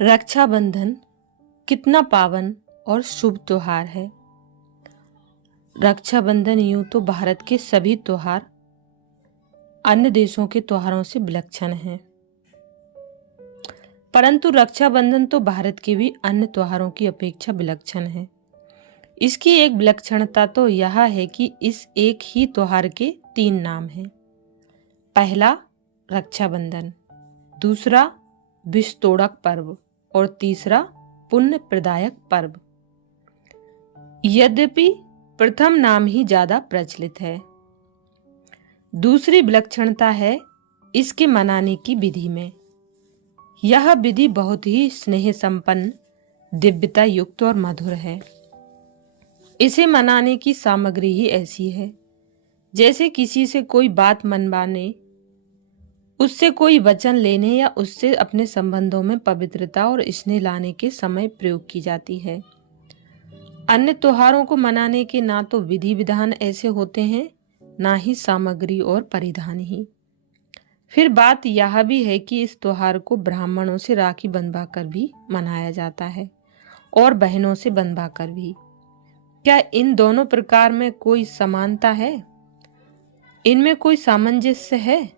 रक्षाबंधन कितना पावन और शुभ त्योहार है। रक्षाबंधन यूं तो भारत के सभी त्योहार अन्य देशों के त्योहारों से विलक्षण हैं, परंतु रक्षाबंधन तो भारत के भी अन्य त्योहारों की अपेक्षा विलक्षण है। इसकी एक विलक्षणता तो यह है कि इस एक ही त्योहार के 3 नाम हैं। पहला रक्षाबंधन, दूसरा विषतोड़क पर्व और तीसरा पुण्य प्रदायक पर्व। यद्यपि प्रथम नाम ही ज्यादा प्रचलित है। दूसरी विलक्षणता है इसके मनाने की विधि में। यह विधि बहुत ही स्नेह संपन्न, दिव्यता युक्त और मधुर है। इसे मनाने की सामग्री ही ऐसी है जैसे किसी से कोई बात मनवाने, उससे कोई वचन लेने या उससे अपने संबंधों में पवित्रता और स्नेह लाने के समय प्रयोग की जाती है। अन्य त्योहारों को मनाने के ना तो विधि विधान ऐसे होते हैं, ना ही सामग्री और परिधान ही। फिर बात यह भी है कि इस त्योहार को ब्राह्मणों से राखी बंधवा कर भी मनाया जाता है और बहनों से बंधवा कर भी। क्या इन दोनों प्रकार में कोई समानता है? इनमें कोई सामंजस्य है?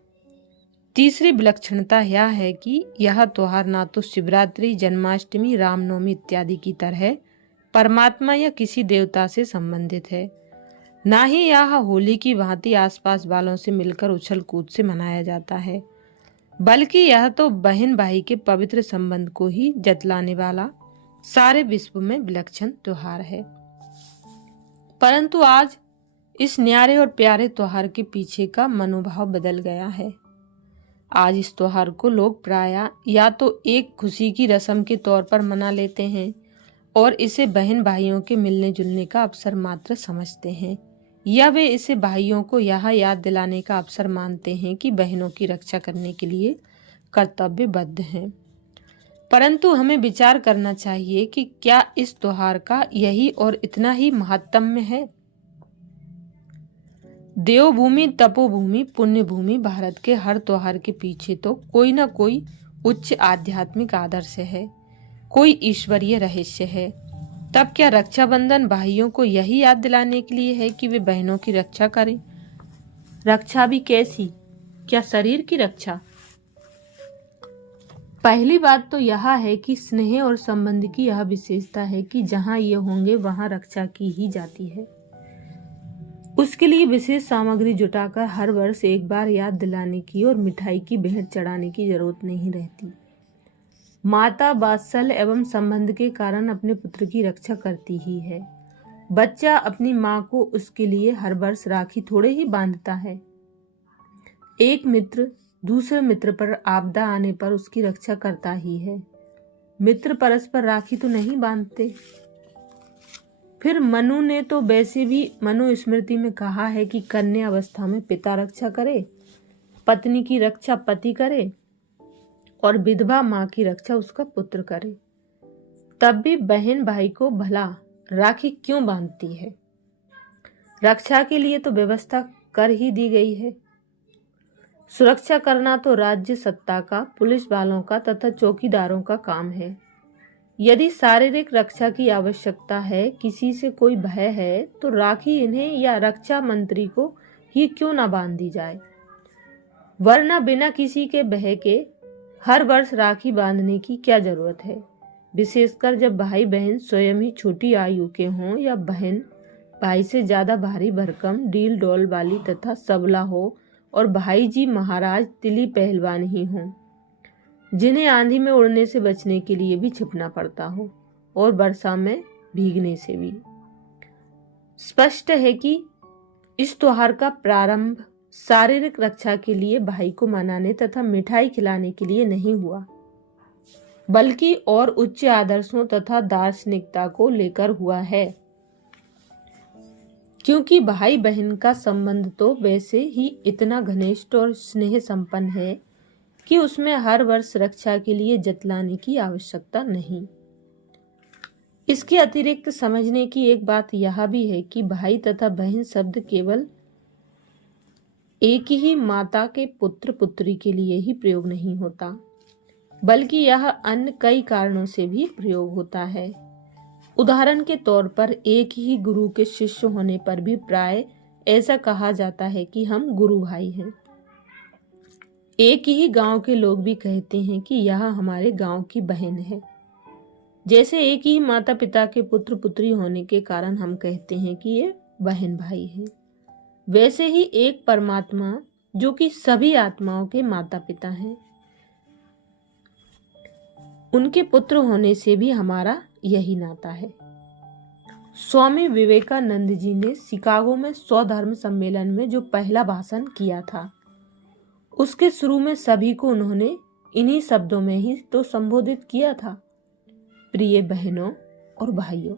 तीसरी विलक्षणता यह है कि यह त्योहार ना तो शिवरात्रि, जन्माष्टमी, रामनवमी इत्यादि की तरह परमात्मा या किसी देवता से संबंधित है, ना ही यह होली की भांति आसपास वालों से मिलकर उछल कूद से मनाया जाता है, बल्कि यह तो बहन भाई के पवित्र संबंध को ही जतलाने वाला सारे विश्व में विलक्षण त्योहार है। परंतु आज इस न्यारे और प्यारे त्योहार के पीछे का मनोभाव बदल गया है। आज इस त्योहार को लोग प्रायः या तो एक खुशी की रस्म के तौर पर मना लेते हैं और इसे बहन भाइयों के मिलने जुलने का अवसर मात्र समझते हैं, या वे इसे भाइयों को यह याद दिलाने का अवसर मानते हैं कि बहनों की रक्षा करने के लिए कर्तव्यबद्ध हैं। परंतु हमें विचार करना चाहिए कि क्या इस त्योहार का यही और इतना ही महात्म्य है? देवभूमि, तपोभूमि, पुण्य भूमि भारत के हर त्योहार के पीछे तो कोई ना कोई उच्च आध्यात्मिक आदर्श है, कोई ईश्वरीय रहस्य है। तब क्या रक्षाबंधन भाइयों को यही याद दिलाने के लिए है कि वे बहनों की रक्षा करें? रक्षा भी कैसी? क्या शरीर की रक्षा? पहली बात तो यह है कि स्नेह और संबंध की यह विशेषता है कि जहां ये होंगे वहां रक्षा की ही जाती है। उसके लिए विशेष सामग्री जुटाकर हर वर्ष एक बार याद दिलाने की और मिठाई की भेंट चढ़ाने की जरूरत नहीं रहती। माता वात्सल्य एवं संबंध के कारण अपने पुत्र की रक्षा करती ही है। बच्चा अपनी माँ को उसके लिए हर वर्ष राखी थोड़े ही बांधता है। एक मित्र दूसरे मित्र पर आपदा आने पर उसकी रक्षा करता ही है। मित्र परस्पर राखी तो नहीं बांधते। फिर मनु ने तो वैसे भी मनुस्मृति में कहा है कि कन्या अवस्था में पिता रक्षा करे, पत्नी की रक्षा पति करे और विधवा माँ की रक्षा उसका पुत्र करे। तब भी बहन भाई को भला राखी क्यों बांधती है? रक्षा के लिए तो व्यवस्था कर ही दी गई है। सुरक्षा करना तो राज्य सत्ता का, पुलिस वालों का तथा चौकीदारों का काम है। यदि शारीरिक रक्षा की आवश्यकता है, किसी से कोई भय है, तो राखी इन्हें या रक्षा मंत्री को ही क्यों ना बांध दी जाए, वरना बिना किसी के भय के हर वर्ष राखी बांधने की क्या जरूरत है? विशेषकर जब भाई बहन स्वयं ही छोटी आयु के हों या बहन भाई से ज्यादा भारी भरकम, डील डोल वाली तथा सबला हो और भाई जी महाराज तिली पहलवान ही हों, जिन्हें आंधी में उड़ने से बचने के लिए भी छिपना पड़ता हो और वर्षा में भीगने से भी। स्पष्ट है कि इस त्योहार का प्रारंभ शारीरिक रक्षा के लिए भाई को मनाने तथा मिठाई खिलाने के लिए नहीं हुआ, बल्कि और उच्च आदर्शों तथा दार्शनिकता को लेकर हुआ है। क्योंकि भाई बहन का संबंध तो वैसे ही इतना घनिष्ठ और स्नेह संपन्न है कि उसमें हर वर्ष रक्षा के लिए जतलाने की आवश्यकता नहीं। इसके अतिरिक्त समझने की एक बात यह भी है कि भाई तथा बहन शब्द केवल एक ही माता के पुत्र पुत्री के लिए ही प्रयोग नहीं होता, बल्कि यह अन्य कई कारणों से भी प्रयोग होता है। उदाहरण के तौर पर एक ही गुरु के शिष्य होने पर भी प्राय ऐसा कहा जाता है कि हम गुरु भाई हैं। एक ही गांव के लोग भी कहते हैं कि यह हमारे गांव की बहन है। जैसे एक ही माता पिता के पुत्र पुत्री होने के कारण हम कहते हैं कि ये बहन भाई हैं, वैसे ही एक परमात्मा जो कि सभी आत्माओं के माता पिता हैं, उनके पुत्र होने से भी हमारा यही नाता है। स्वामी विवेकानंद जी ने शिकागो में स्वधर्म सम्मेलन में जो पहला भाषण किया था, उसके शुरू में सभी को उन्होंने इन्हीं शब्दों में ही तो संबोधित किया था, प्रिय बहनों और भाइयों।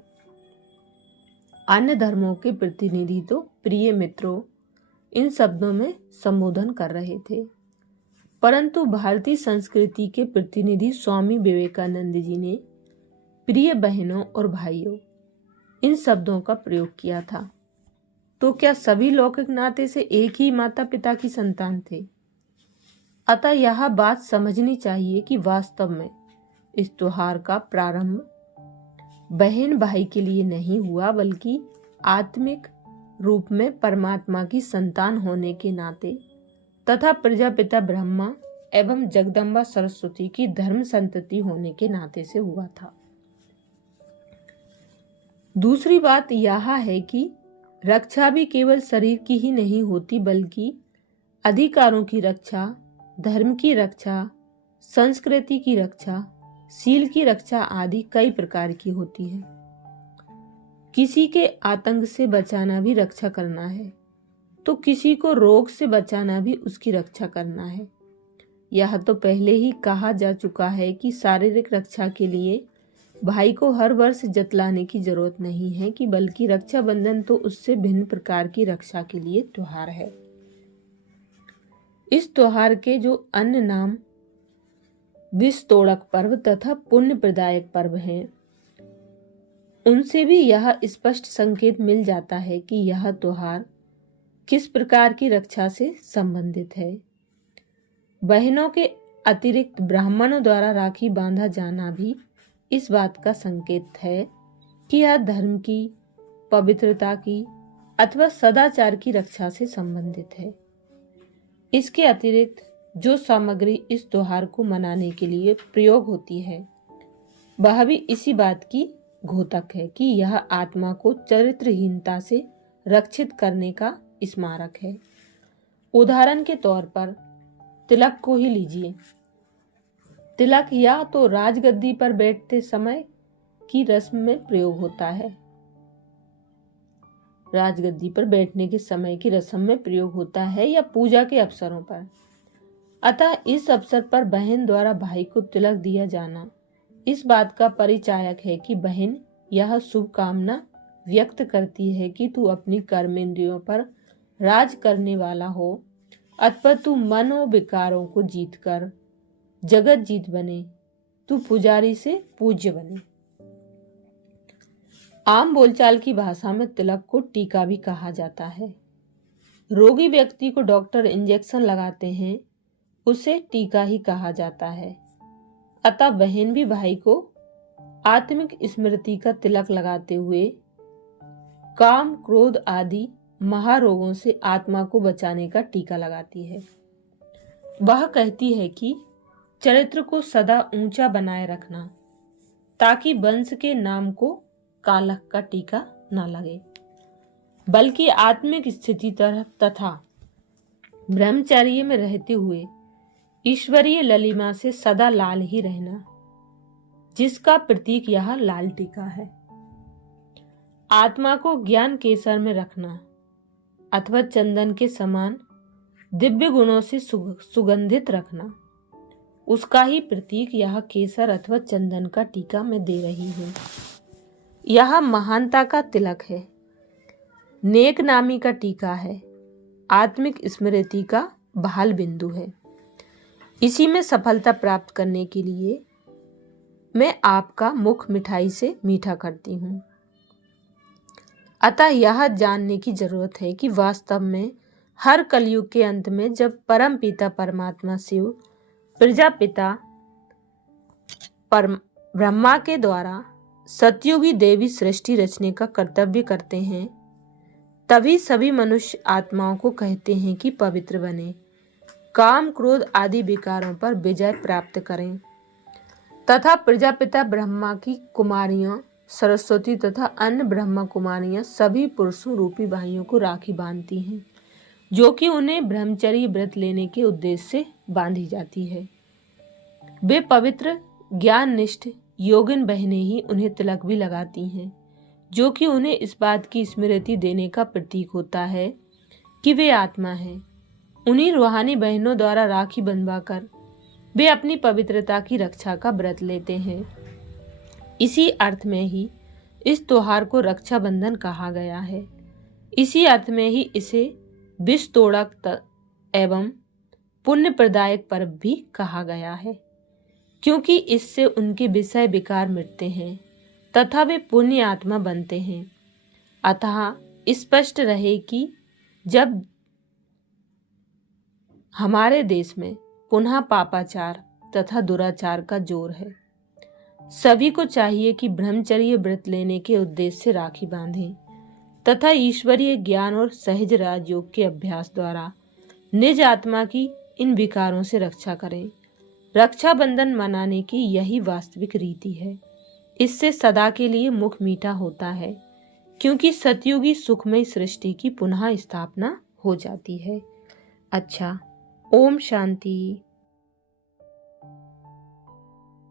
अन्य धर्मों के प्रतिनिधि तो प्रिय मित्रों इन शब्दों में संबोधन कर रहे थे, परंतु भारतीय संस्कृति के प्रतिनिधि स्वामी विवेकानंद जी ने प्रिय बहनों और भाइयों इन शब्दों का प्रयोग किया था। तो क्या सभी लौकिक नाते से एक ही माता पिता की संतान थे? अतः यह बात समझनी चाहिए कि वास्तव में इस त्योहार का प्रारंभ बहन भाई के लिए नहीं हुआ, बल्कि आत्मिक रूप में परमात्मा की संतान होने के नाते तथा प्रजापिता ब्रह्मा एवं जगदम्बा सरस्वती की धर्म संतति होने के नाते से हुआ था। दूसरी बात यह है कि रक्षा भी केवल शरीर की ही नहीं होती, बल्कि अधिकारों की रक्षा, धर्म की रक्षा, संस्कृति की रक्षा, शील की रक्षा आदि कई प्रकार की होती है। किसी के आतंक से बचाना भी रक्षा करना है, तो किसी को रोग से बचाना भी उसकी रक्षा करना है। यह तो पहले ही कहा जा चुका है कि शारीरिक रक्षा के लिए भाई को हर वर्ष जतलाने की जरूरत नहीं है, कि बल्कि रक्षाबंधन तो उससे भिन्न प्रकार की रक्षा के लिए त्योहार है। इस त्योहार के जो अन्य नाम विष तोड़क पर्व तथा पुण्य प्रदायक पर्व हैं, उनसे भी यह स्पष्ट संकेत मिल जाता है कि यह त्योहार किस प्रकार की रक्षा से संबंधित है। बहनों के अतिरिक्त ब्राह्मणों द्वारा राखी बांधा जाना भी इस बात का संकेत है कि यह धर्म की, पवित्रता की अथवा सदाचार की रक्षा से संबंधित है। इसके अतिरिक्त जो सामग्री इस त्योहार को मनाने के लिए प्रयोग होती है, वह भी इसी बात की घोतक है कि यह आत्मा को चरित्रहीनता से रक्षित करने का स्मारक है। उदाहरण के तौर पर तिलक को ही लीजिए। तिलक या तो राजगद्दी पर बैठते समय की रस्म में प्रयोग होता है, राजगद्दी पर बैठने के समय की रस्म में प्रयोग होता है, या पूजा के अवसरों पर। अतः इस अवसर पर बहन द्वारा भाई को तिलक दिया जाना इस बात का परिचायक है कि बहन यह शुभकामना व्यक्त करती है कि तू अपनी कर्मेंद्रियों पर राज करने वाला हो, अथवा तू मनोविकारों को जीतकर जगत जीत बने, तू पुजारी से पूज्य बने। आम बोलचाल की भाषा में तिलक को टीका भी कहा जाता है। रोगी व्यक्ति को डॉक्टर इंजेक्शन लगाते हैं, उसे टीका ही कहा जाता है। अतः बहन भी भाई को आत्मिक स्मृति का तिलक लगाते हुए काम, क्रोध आदि महारोगों से आत्मा को बचाने का टीका लगाती है। वह कहती है कि चरित्र को सदा ऊंचा बनाए रखना, ताकि वंश के नाम को कालख का टीका न लगे, बल्कि आत्मिक स्थिति तथा ब्रह्मचर्य में रहते हुए ईश्वरीय ललिमा से सदा लाल ही रहना, जिसका प्रतीक यह लाल टीका है। आत्मा को ज्ञान केसर में रखना अथवा चंदन के समान दिव्य गुणों से सुगंधित रखना, उसका ही प्रतीक यह केसर अथवा चंदन का टीका मैं दे रही हूँ। यह महानता का तिलक है, नेक नामी का टीका है, आत्मिक स्मृति का बहाल बिंदु है। इसी में सफलता प्राप्त करने के लिए मैं आपका मुख मिठाई से मीठा करती हूँ। अतः यह जानने की जरूरत है कि वास्तव में हर कलयुग के अंत में जब परम पिता परमात्मा शिव प्रजापिता पर ब्रह्मा के द्वारा सतयुगी देवी सृष्टि रचने का कर्तव्य करते हैं, तभी सभी मनुष्य आत्माओं को कहते हैं कि पवित्र बने, काम क्रोध आदि विकारों पर विजय प्राप्त करें तथा प्रजापिता ब्रह्मा की कुमारियां सरस्वती तथा अन्य ब्रह्मा कुमारियां सभी पुरुषों रूपी भाइयों को राखी बांधती हैं, जो कि उन्हें ब्रह्मचर्य व्रत लेने के उद्देश्य से बांधी जाती है। वे पवित्र ज्ञान निष्ठ योगिन बहनें ही उन्हें तिलक भी लगाती हैं, जो कि उन्हें इस बात की स्मृति देने का प्रतीक होता है कि वे आत्मा हैं। उन्हीं रूहानी बहनों द्वारा राखी बंधवाकर वे अपनी पवित्रता की रक्षा का व्रत लेते हैं। इसी अर्थ में ही इस त्योहार को रक्षाबंधन कहा गया है। इसी अर्थ में ही इसे विषतोड़क एवं पुण्य प्रदायक पर्व भी कहा गया है, क्योंकि इससे उनके विषय विकार मिटते हैं तथा वे पुण्य आत्मा बनते हैं। अतः स्पष्ट रहे कि जब हमारे देश में पुनः पापाचार तथा दुराचार का जोर है, सभी को चाहिए कि ब्रह्मचर्य व्रत लेने के उद्देश्य से राखी बांधें तथा ईश्वरीय ज्ञान और सहज राजयोग के अभ्यास द्वारा निज आत्मा की इन विकारों से रक्षा करें। रक्षाबंधन मनाने की यही वास्तविक रीति है। इससे सदा के लिए मुख मीठा होता है, क्योंकि सतयुगी सुखमय सृष्टि की पुनः स्थापना हो जाती है। अच्छा, ओम शांति।